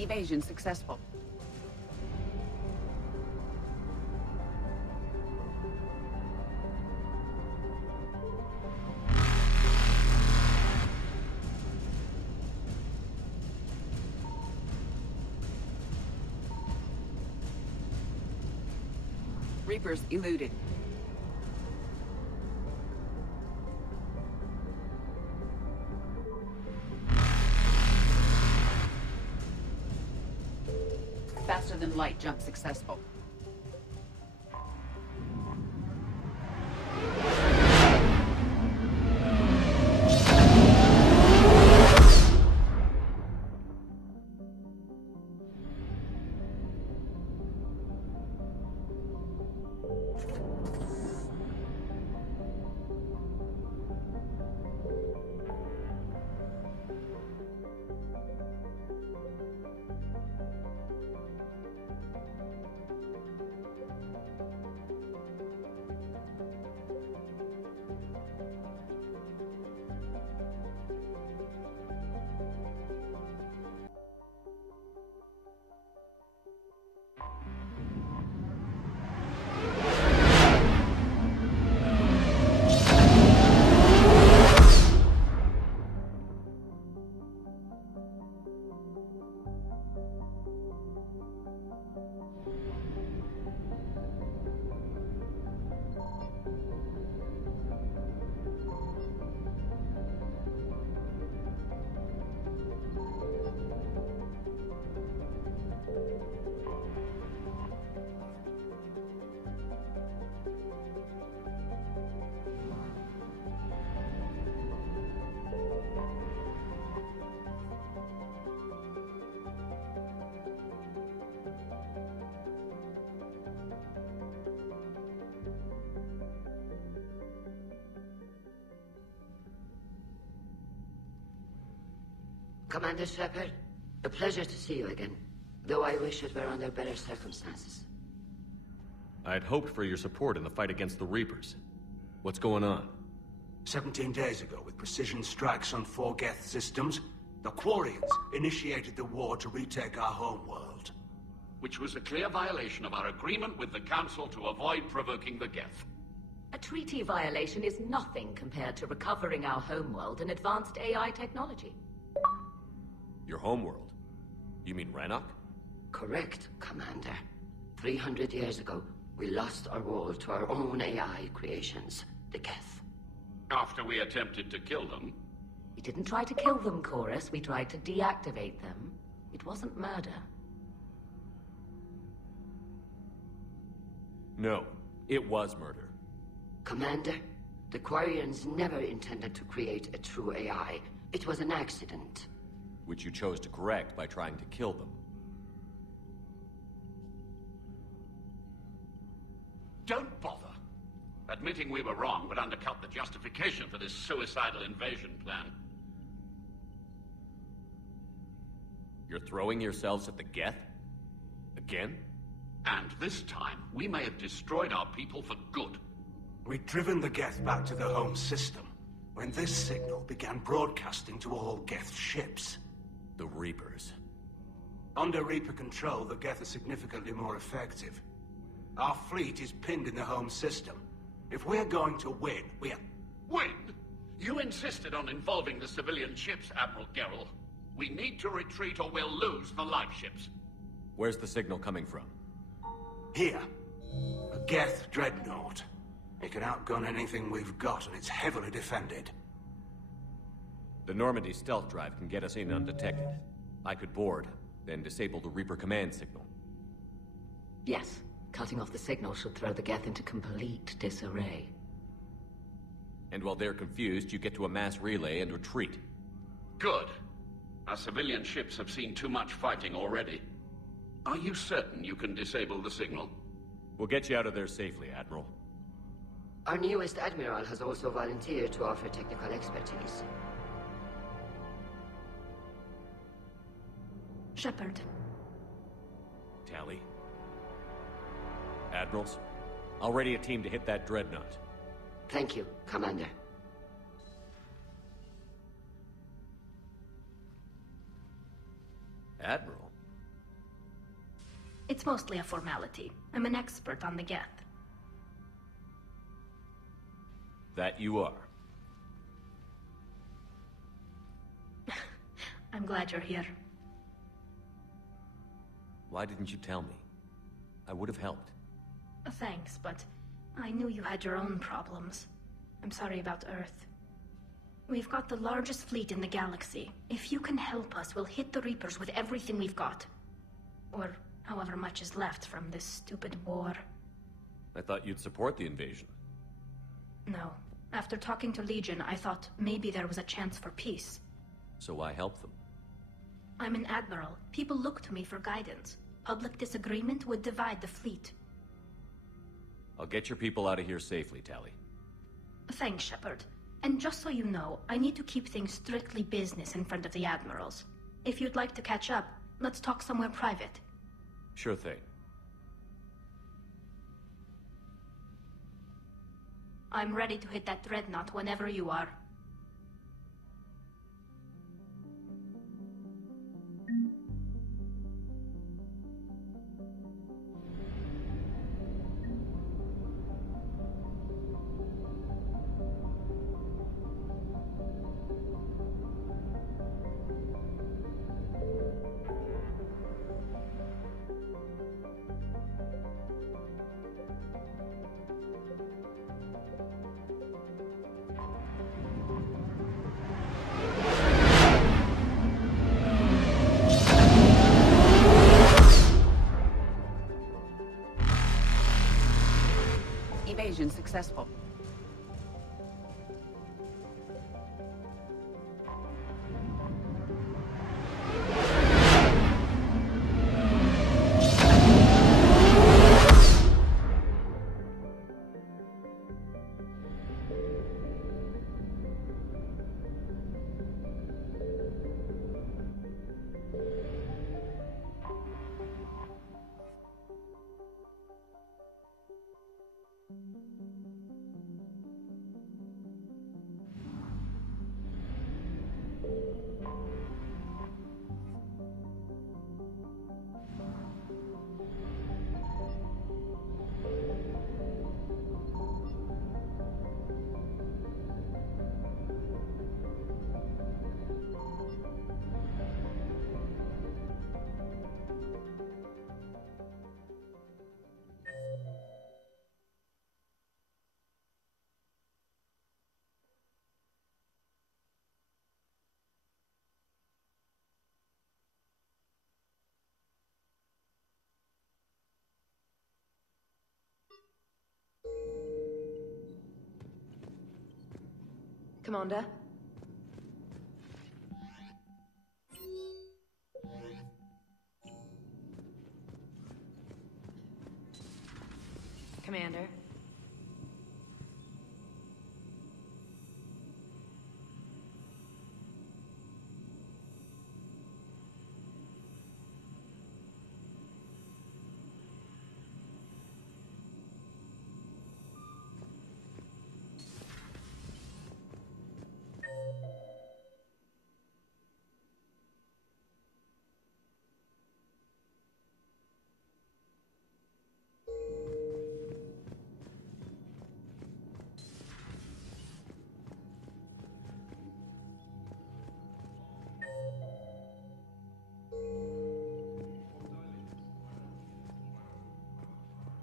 Evasion successful. Reapers eluded. Faster than light jump successful. Commander Shepard, a pleasure to see you again, though I wish it were under better circumstances. I had hoped for your support in the fight against the Reapers. What's going on? 17 days ago, with precision strikes on 4 Geth systems, the Quarians initiated the war to retake our homeworld. Which was a clear violation of our agreement with the Council to avoid provoking the Geth. A treaty violation is nothing compared to recovering our homeworld and advanced AI technology. Your homeworld? You mean Rannoch? Correct, Commander. 300 years ago, we lost our world to our own AI creations, the Geth. After we attempted to kill them? We didn't try to kill them, Chorus. We tried to deactivate them. It wasn't murder. No, it was murder. Commander, the Quarians never intended to create a true AI. It was an accident. Which you chose to correct by trying to kill them. Don't bother. Admitting we were wrong would undercut the justification for this suicidal invasion plan. You're throwing yourselves at the Geth? Again? And this time, we may have destroyed our people for good. We'd driven the Geth back to the home system, when this signal began broadcasting to all Geth ships. The Reapers. Under Reaper control, the Geth are significantly more effective. Our fleet is pinned in the home system. If we're going to win, we're... Win? You insisted on involving the civilian ships, Admiral Gerrel. We need to retreat or we'll lose the live ships. Where's the signal coming from? Here. A Geth dreadnought. It can outgun anything we've got, and it's heavily defended. The Normandy stealth drive can get us in undetected. I could board, then disable the Reaper command signal. Yes. Cutting off the signal should throw the Geth into complete disarray. And while they're confused, you get to a mass relay and retreat. Good. Our civilian ships have seen too much fighting already. Are you certain you can disable the signal? We'll get you out of there safely, Admiral. Our newest admiral has also volunteered to offer technical expertise. Shepard. Tali. Admirals, I'll ready a team to hit that dreadnought. Thank you, Commander. Admiral? It's mostly a formality. I'm an expert on the Geth. That you are. I'm glad you're here. Why didn't you tell me? I would have helped. Thanks, but I knew you had your own problems. I'm sorry about Earth. We've got the largest fleet in the galaxy. If you can help us, we'll hit the Reapers with everything we've got. Or however much is left from this stupid war. I thought you'd support the invasion. No. After talking to Legion, I thought maybe there was a chance for peace. So why help them? I'm an admiral. People look to me for guidance. Public disagreement would divide the fleet. I'll get your people out of here safely, Tali. Thanks, Shepard. And just so you know, I need to keep things strictly business in front of the admirals. If you'd like to catch up, let's talk somewhere private. Sure thing. I'm ready to hit that dreadnought whenever you are. Evasion successful. Commander? Commander?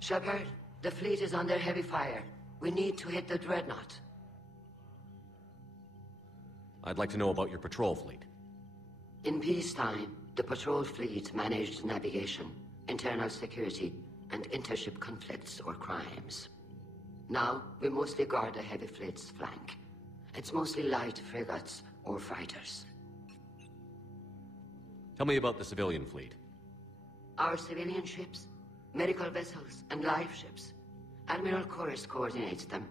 Shepard, the fleet is under heavy fire. We need to hit the dreadnought. I'd like to know about your patrol fleet. In peacetime, the patrol fleet managed navigation, internal security, and intership conflicts or crimes. Now, we mostly guard the heavy fleet's flank. It's mostly light frigates or fighters. Tell me about the civilian fleet. Our civilian ships, medical vessels, and life ships. Admiral Chorus coordinates them,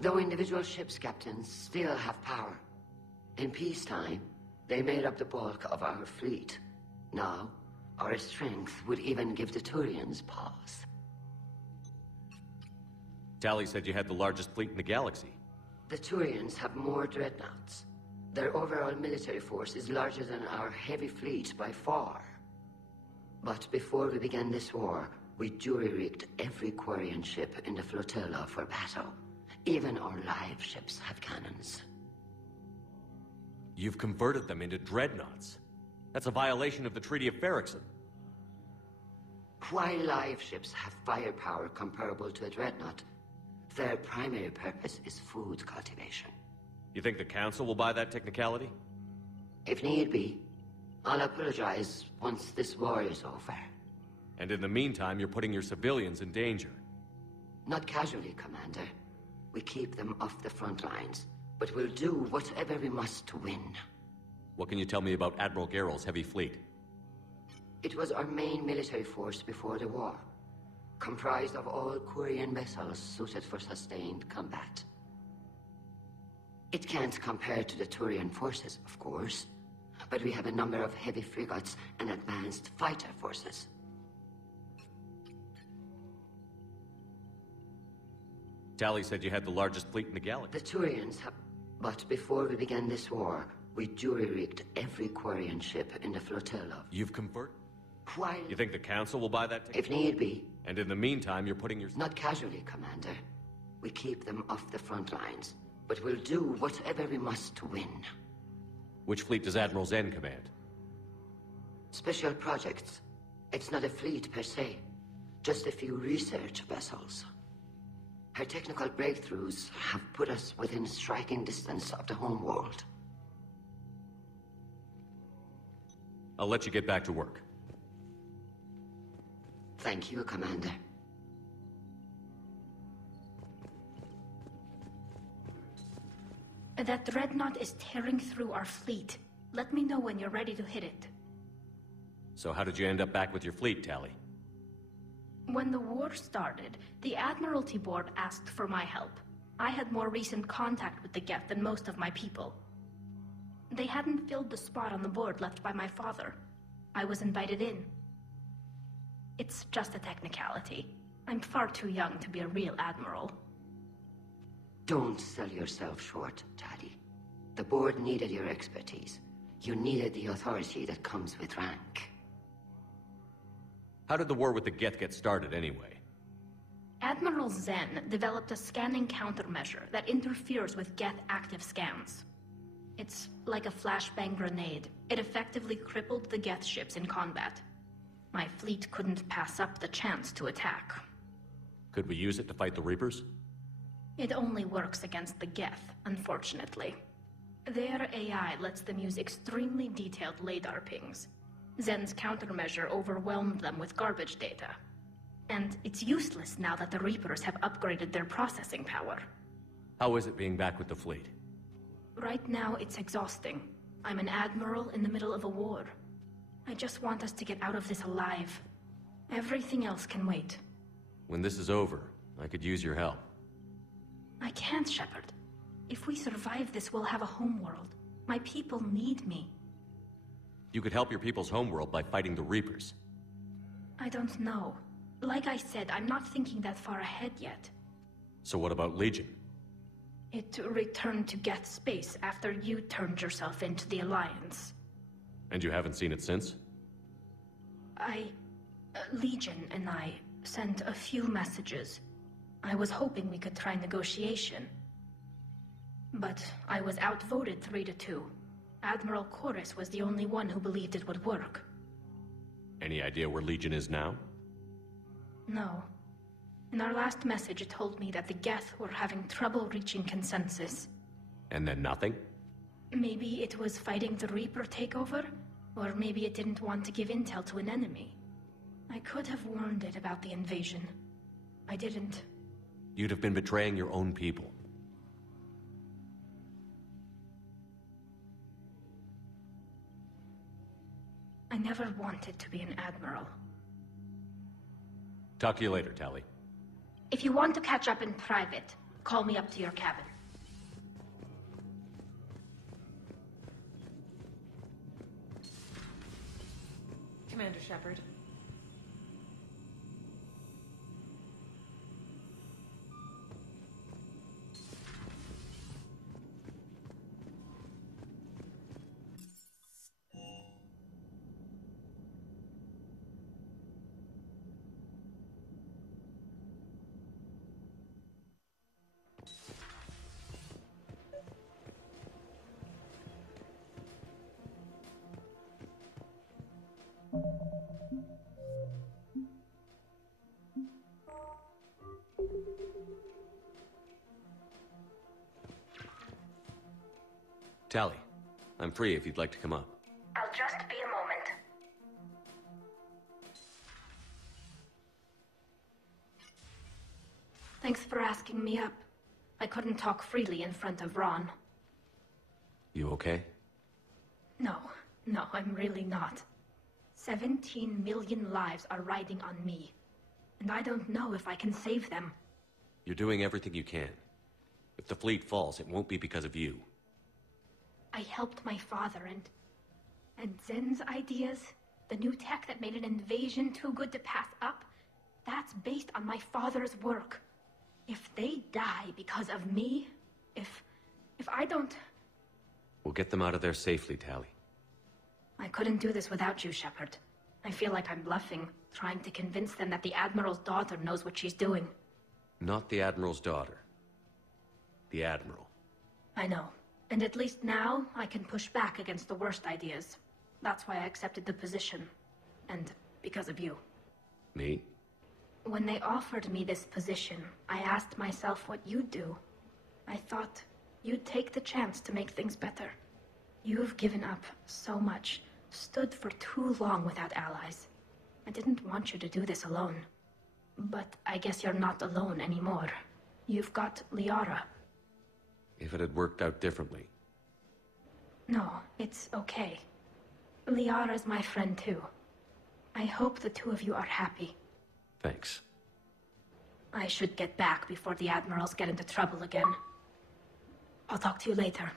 though individual ships' captains still have power. In peacetime, they made up the bulk of our fleet. Now, our strength would even give the Turians pause. Tali said you had the largest fleet in the galaxy. The Turians have more dreadnoughts. Their overall military force is larger than our heavy fleet by far. But before we began this war, we jury-rigged every Quarian ship in the flotilla for battle. Even our live ships have cannons. You've converted them into dreadnoughts. That's a violation of the Treaty of Ferrixon. While live ships have firepower comparable to a dreadnought, their primary purpose is food cultivation. You think the Council will buy that technicality? If need be, I'll apologize once this war is over. And in the meantime, you're putting your civilians in danger. Not casually, Commander. We keep them off the front lines, but we'll do whatever we must to win. What can you tell me about Admiral Geralt's heavy fleet? It was our main military force before the war, comprised of all Quarian vessels suited for sustained combat. It can't compare to the Turian forces, of course, but we have a number of heavy frigates and advanced fighter forces. Tali said you had the largest fleet in the galaxy. The Turians have... But before we began this war, we jury-rigged every Quarian ship in the flotilla. You've converted? While... You think the Council will buy that If need be. And in the meantime, you're putting your... Not casually, Commander. We keep them off the front lines, but we'll do whatever we must to win. Which fleet does Admiral Zen command? Special projects. It's not a fleet per se, just a few research vessels. Her technical breakthroughs have put us within striking distance of the home world. I'll let you get back to work. Thank you, Commander. That dreadnought is tearing through our fleet. Let me know when you're ready to hit it. So how did you end up back with your fleet, Tali? When the war started, the Admiralty Board asked for my help. I had more recent contact with the Geth than most of my people. They hadn't filled the spot on the board left by my father. I was invited in. It's just a technicality. I'm far too young to be a real admiral. Don't sell yourself short, Tali. The board needed your expertise. You needed the authority that comes with rank. How did the war with the Geth get started, anyway? Admiral Zen developed a scanning countermeasure that interferes with Geth active scans. It's like a flashbang grenade. It effectively crippled the Geth ships in combat. My fleet couldn't pass up the chance to attack. Could we use it to fight the Reapers? It only works against the Geth, unfortunately. Their AI lets them use extremely detailed LADAR pings. Zen's countermeasure overwhelmed them with garbage data. And it's useless now that the Reapers have upgraded their processing power. How is it being back with the fleet? Right now, it's exhausting. I'm an admiral in the middle of a war. I just want us to get out of this alive. Everything else can wait. When this is over, I could use your help. I can't, Shepard. If we survive this, we'll have a homeworld. My people need me. You could help your people's homeworld by fighting the Reapers. I don't know. Like I said, I'm not thinking that far ahead yet. So what about Legion? It returned to Geth space after you turned yourself into the Alliance. And you haven't seen it since? Legion and I sent a few messages. I was hoping we could try negotiation. But I was outvoted 3-2. Admiral Chorus was the only one who believed it would work. Any idea where Legion is now? No. In our last message, it told me that the Geth were having trouble reaching consensus. And then nothing? Maybe it was fighting the Reaper takeover, or maybe it didn't want to give intel to an enemy. I could have warned it about the invasion. I didn't. You'd have been betraying your own people. I never wanted to be an admiral. Talk to you later, Tali. If you want to catch up in private, call me up to your cabin. Commander Shepard. Tali, I'm free if you'd like to come up. I'll just be a moment. Thanks for asking me up. I couldn't talk freely in front of Ron. You okay? No, I'm really not. 17 million lives are riding on me. And I don't know if I can save them. You're doing everything you can. If the fleet falls, it won't be because of you. I helped my father and Zen's ideas, the new tech that made an invasion too good to pass up, that's based on my father's work. If they die because of me, if I don't... We'll get them out of there safely, Tali. I couldn't do this without you, Shepard. I feel like I'm bluffing, trying to convince them that the Admiral's daughter knows what she's doing. Not the Admiral's daughter. The Admiral. I know. And at least now, I can push back against the worst ideas. That's why I accepted the position. And because of you. Me? When they offered me this position, I asked myself what you'd do. I thought you'd take the chance to make things better. You've given up so much, stood for too long without allies. I didn't want you to do this alone. But I guess you're not alone anymore. You've got Liara. If it had worked out differently. No, it's okay. Liara's my friend too. I hope the two of you are happy. Thanks. I should get back before the Admirals get into trouble again. I'll talk to you later.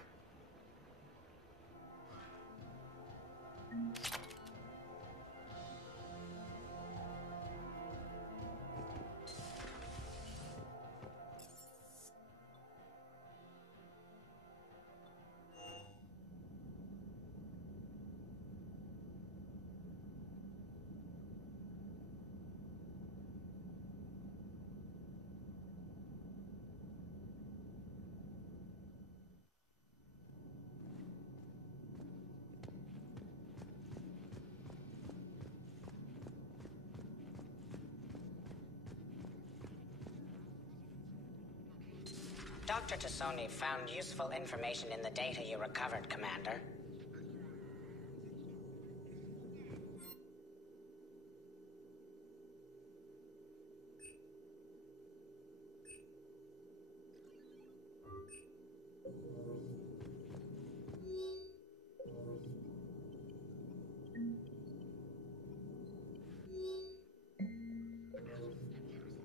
Dr. Tassoni found useful information in the data you recovered, Commander.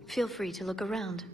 Feel free to look around.